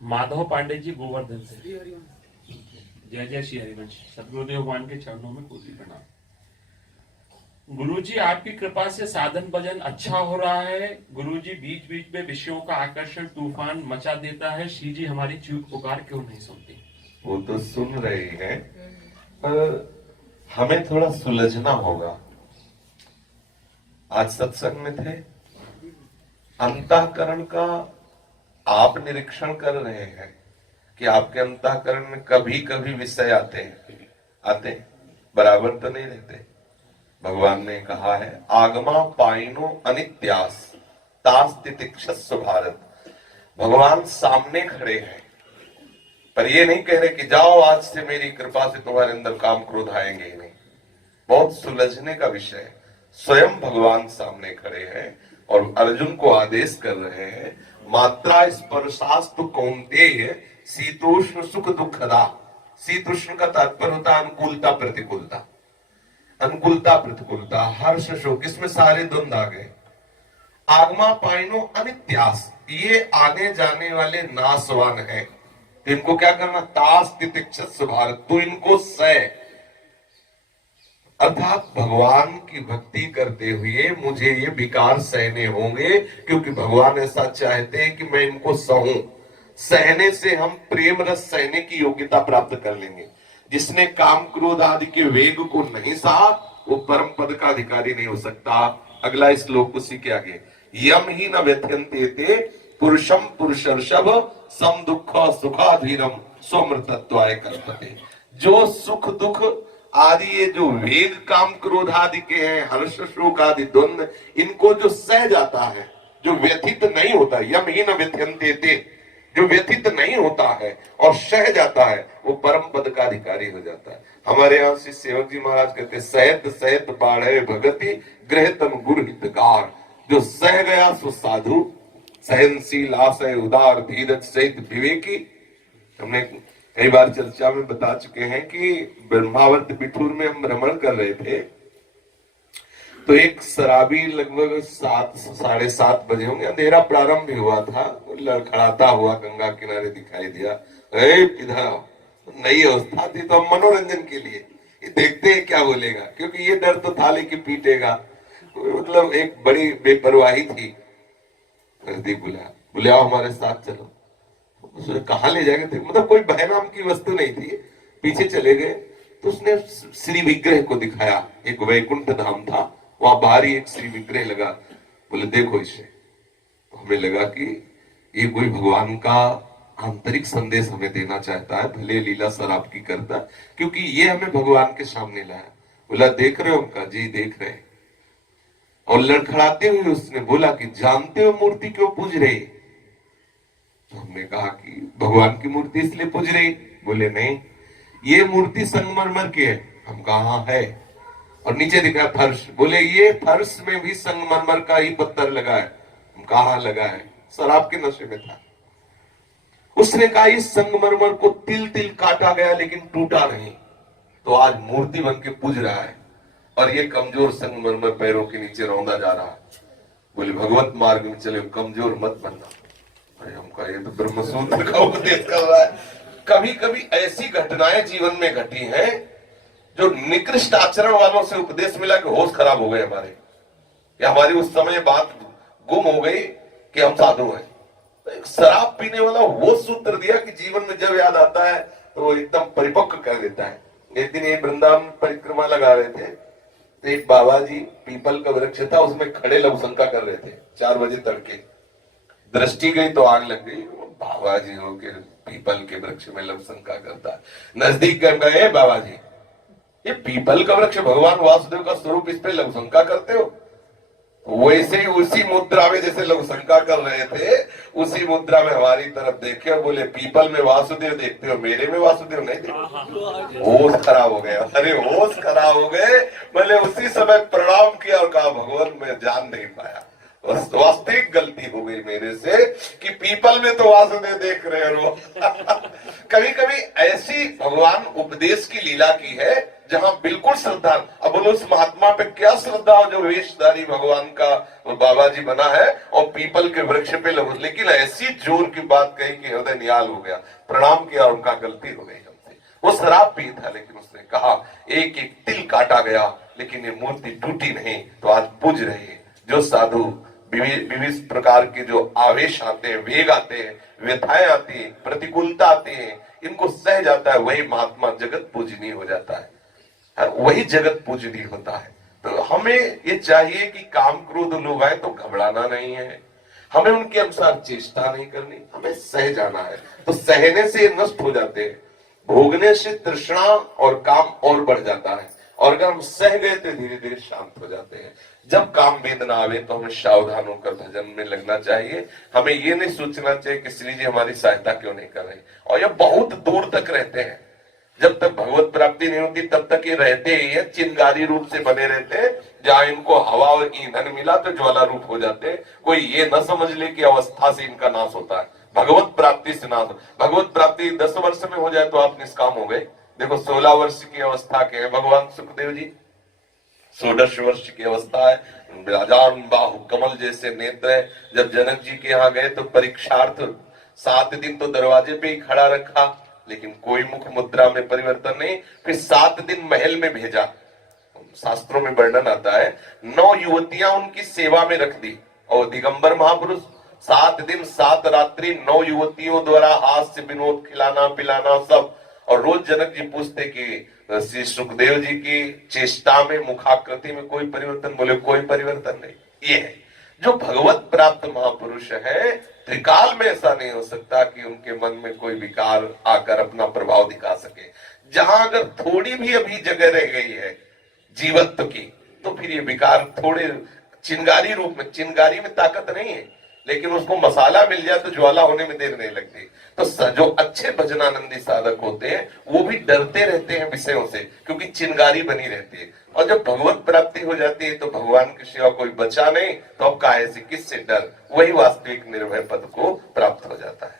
माधव पांडे जी गोवर्धन से। जय जय श्री हरिवंश। सदगुरुदेव भगवान के चरणों में कोटि प्रणाम। गुरुजी आपकी कृपा से साधन भजन अच्छा हो रहा है। गुरुजी बीच बीच में विषयों का आकर्षण तूफान मचा देता है। श्री जी हमारी चूक पुकार क्यों नहीं सुनती? वो तो सुन रही है, पर हमें थोड़ा सुलझना होगा। आज सत्संग में थे, अंतःकरण का आप निरीक्षण कर रहे हैं कि आपके अंतःकरण में कभी कभी विषय आते हैं, बराबर तो नहीं रहते। भगवान ने कहा है, आगमा पाइनो अनित्यास तास तितिक्षस्व भारत। भगवान सामने खड़े हैं, पर ये नहीं कह रहे कि जाओ आज से मेरी कृपा से तुम्हारे अंदर काम क्रोध आएंगे ही नहीं। बहुत सुलझने का विषय है। स्वयं भगवान सामने खड़े हैं और अर्जुन को आदेश कर रहे हैं, मात्रा स्पर्शास्तु कौन्तेय शीतोष्ण सुख दुखदा। शीतोष्ण का तात्पर्य होता है अनुकूलता प्रतिकूलता, अनुकूलता प्रतिकूलता, हर्ष शोक, इसमें सारे द्वंद आ गए। आगमा पाइनो अनित्यास, ये आने जाने वाले नाशवान है। तो इनको क्या करना? तास तितिक्षस्व भारत, तो इनको सह। अर्थात भगवान की भक्ति करते हुए मुझे ये विकार सहने होंगे, क्योंकि भगवान ऐसा चाहते हैं कि मैं इनको सहूं। सहने से हम प्रेम रस सहने की योग्यता प्राप्त कर लेंगे। जिसने काम क्रोध आदि के वेग को नहीं सहा, वो परम पद का अधिकारी नहीं हो सकता। अगला श्लोक उसी के आगे, यम ही न व्यथयन्ते ते पुरुषम पुरुषर्षभ सम दुख सुखाधीरम स्वमृतत्वाय कल्पते। जो सुख दुख आदि ये जो वेग काम क्रोध आदि के हैं, हर्ष शोक आदि द्वंद, इनको जो सह जाता है, जो व्यथित नहीं होता, यम ही न व्यथयन्ते ते, जो व्यथित नहीं होता है और सह जाता है, वो परम पद का अधिकारी हो जाता है। हमारे यहाँ श्री सेवक जी महाराज कहते, सहत सहत बाढ़े भगति गृहतम गुरु हितकार। जो सह गया सो साधु, सहनशील आशय उदार धीरज सहित विवेकी। हमने कई बार चर्चा में बता चुके हैं कि ब्रह्मावर्त बिठूर में हम भ्रमण कर रहे थे, तो एक शराबी लगभग 7 साढ़े 7 बजे होंगे, अंधेरा प्रारंभ हुआ था, लड़खड़ाता हुआ गंगा किनारे दिखाई दिया। इधर नई अवस्था थी, तो हम मनोरंजन के लिए देखते हैं क्या बोलेगा, क्योंकि ये डर तो था लेकिन पीटेगा। मतलब एक बड़ी बेपरवाही थी। नजदीक बुलाया हमारे साथ चलो। उसने कहाँ ले जाएंगे थे, मतलब कोई भय नाम की वस्तु नहीं थी। पीछे चले गए तो उसने श्री विग्रह को दिखाया। एक वैकुंठ धाम था, वहां बाहर ही एक श्री विग्रह लगा। बोले देखो इसे। तो हमें लगा कि ये कोई भगवान का आंतरिक संदेश हमें देना चाहता है, भले लीला सर आपकी करता, क्योंकि ये हमें भगवान के सामने लाया। बोला देख रहे हो? उनका जी देख रहे हैं। और लड़खड़ाते हुए उसने बोला कि जानते हो मूर्ति क्यों पूज रहे? तो हमने कहा कि भगवान की मूर्ति इसलिए पूज रही। बोले नहीं, ये मूर्ति संगमरमर की है। हम कहा है, और नीचे दिखा फर्श। बोले ये फर्श में भी संगमरमर का ही पत्थर लगा है। हम कहा लगा है? शराब के नशे में था। उसने कहा इस संगमरमर को तिल तिल काटा गया लेकिन टूटा नहीं, तो आज मूर्ति बन के पूज रहा है, और ये कमजोर संगमरमर पैरों के नीचे रौंदा जा रहा है। बोले भगवत मार्ग में चले, कमजोर मत बनना। अरे हम कहा ये तो ब्रह्मसूत्र का उपदेश कर रहा है। कभी कभी ऐसी घटनाएं जीवन में घटी हैं जो निकृष्ट आचरण वालों से उपदेश मिला कि होश खराब हो गए हमारे, या हमारी उस समय बात गुम हो गई कि हम साधु हैं। तो एक शराब पीने वाला वो सूत्र दिया कि जीवन में जब याद आता है तो वो एकदम परिपक्व कर देता है। एक दिन ये वृंदावन परिक्रमा लगा रहे थे, तो एक बाबा जी पीपल का वृक्ष था, उसमें खड़े लघुशंका कर रहे थे 4 बजे तड़के। दृष्टि गई तो आग लग गई। बाबा जी हो के पीपल के वृक्ष में लघुशंका करता है। नजदीक गए, बाबा जी ये पीपल का वृक्ष भगवान वासुदेव का स्वरूप, इस पे लघुशंका करते हो? वैसे ही उसी मुद्रा में जैसे लघुशंका कर रहे थे, उसी मुद्रा में हमारी तरफ देखे और बोले पीपल में वासुदेव देखते हो, मेरे में वासुदेव नहीं देखते। होश खराब हो गया। अरे होश खराब हो गए। मैंने उसी समय प्रणाम किया और कहा भगवान मैं जान नहीं पाया, वास्तविक गलती हो गई मेरे से कि पीपल में तो वासुदेव देख रहे हो। कभी कभी ऐसी भगवान उपदेश की लीला की है जहां बिल्कुल श्रद्धा। अब बोलो उस महात्मा पे क्या श्रद्धा हो जो वेशधारी भगवान का बाबा जी बना है और पीपल के वृक्ष पे लगो, लेकिन ऐसी जोर की बात कही कि हृदय निहाल हो गया, प्रणाम किया और उनका गलती हो गई हमसे। वो शराब पी था लेकिन उसने कहा एक एक तिल काटा गया लेकिन ये मूर्ति टूटी नहीं, तो आज पूज रही है। जो साधु विविध प्रकार के जो आवेश आते हैं, वेग आते हैं, व्यथाएं आती है, प्रतिकूलता आती है, इनको सह जाता है, वही महात्मा जगत पूजनीय हो जाता है, वही जगत पूजनीय होता है। तो हमें ये चाहिए कि काम क्रोध लोग आए तो घबराना नहीं है, हमें उनके अनुसार चेष्टा नहीं करनी, हमें सह जाना है। तो सहने से नष्ट हो जाते हैं, भोगने से तृष्णा और काम और बढ़ जाता है, और अगर हम सह गए तो धीरे धीरे शांत हो जाते हैं। जब काम वेदना आवे तो हमें सावधान होकर भजन में लगना चाहिए। हमें ये नहीं सोचना चाहिए कि श्री जी हमारी सहायता क्यों नहीं कर रहे, और ये बहुत दूर तक रहते हैं। जब तक भगवत प्राप्ति नहीं होती तब तक ये रहते ही है, चिंगारी रूप से बने रहते हैं। जहां इनको हवा और ईंधन मिला तो ज्वाला रूप हो जाते हैं। कोई ये न समझ ले कि अवस्था से इनका नाश होता है, भगवत प्राप्ति से नाश। भगवत प्राप्ति 10 वर्ष में हो जाए तो आप निष्काम हो गए। देखो 16 वर्ष की अवस्था के हैं भगवान सुखदेव जी, 16 वर्ष की अवस्था है, राजान बाहु कमल जैसे नेत्र है। जब जनक जी के यहाँ गए तो परीक्षार्थ 7 दिन तो दरवाजे पे ही खड़ा रखा, लेकिन कोई मुख मुद्रा में परिवर्तन नहीं। फिर 7 दिन महल में भेजा। शास्त्रों में वर्णन आता है 9 युवतियां उनकी सेवा में रख दी, और दिगंबर महापुरुष 7 दिन 7 रात्रि 9 युवतियों द्वारा हास्य विनोद खिलाना पिलाना सब। और रोज जनक जी पूछते कि श्री सुखदेव जी की चेष्टा में मुखाकृति में कोई परिवर्तन, बोले कोई परिवर्तन नहीं। ये है जो भगवत प्राप्त महापुरुष है, त्रिकाल में ऐसा नहीं हो सकता कि उनके मन में कोई विकार आकर अपना प्रभाव दिखा सके। जहां अगर थोड़ी भी अभी जगह रह गई है जीवत्व की, तो फिर ये विकार थोड़े चिंगारी रूप में, चिंगारी में ताकत नहीं है, लेकिन उसको मसाला मिल जाए तो ज्वाला होने में देर नहीं लगती। तो जो अच्छे भजनानंदी साधक होते हैं वो भी डरते रहते हैं विषयों से, क्योंकि चिंगारी बनी रहती है। और जब भगवत प्राप्ति हो जाती है तो भगवान की सेवा कोई बचा नहीं, तो अब काहे से किससे डर, वही वास्तविक निर्भय पद को प्राप्त हो जाता है।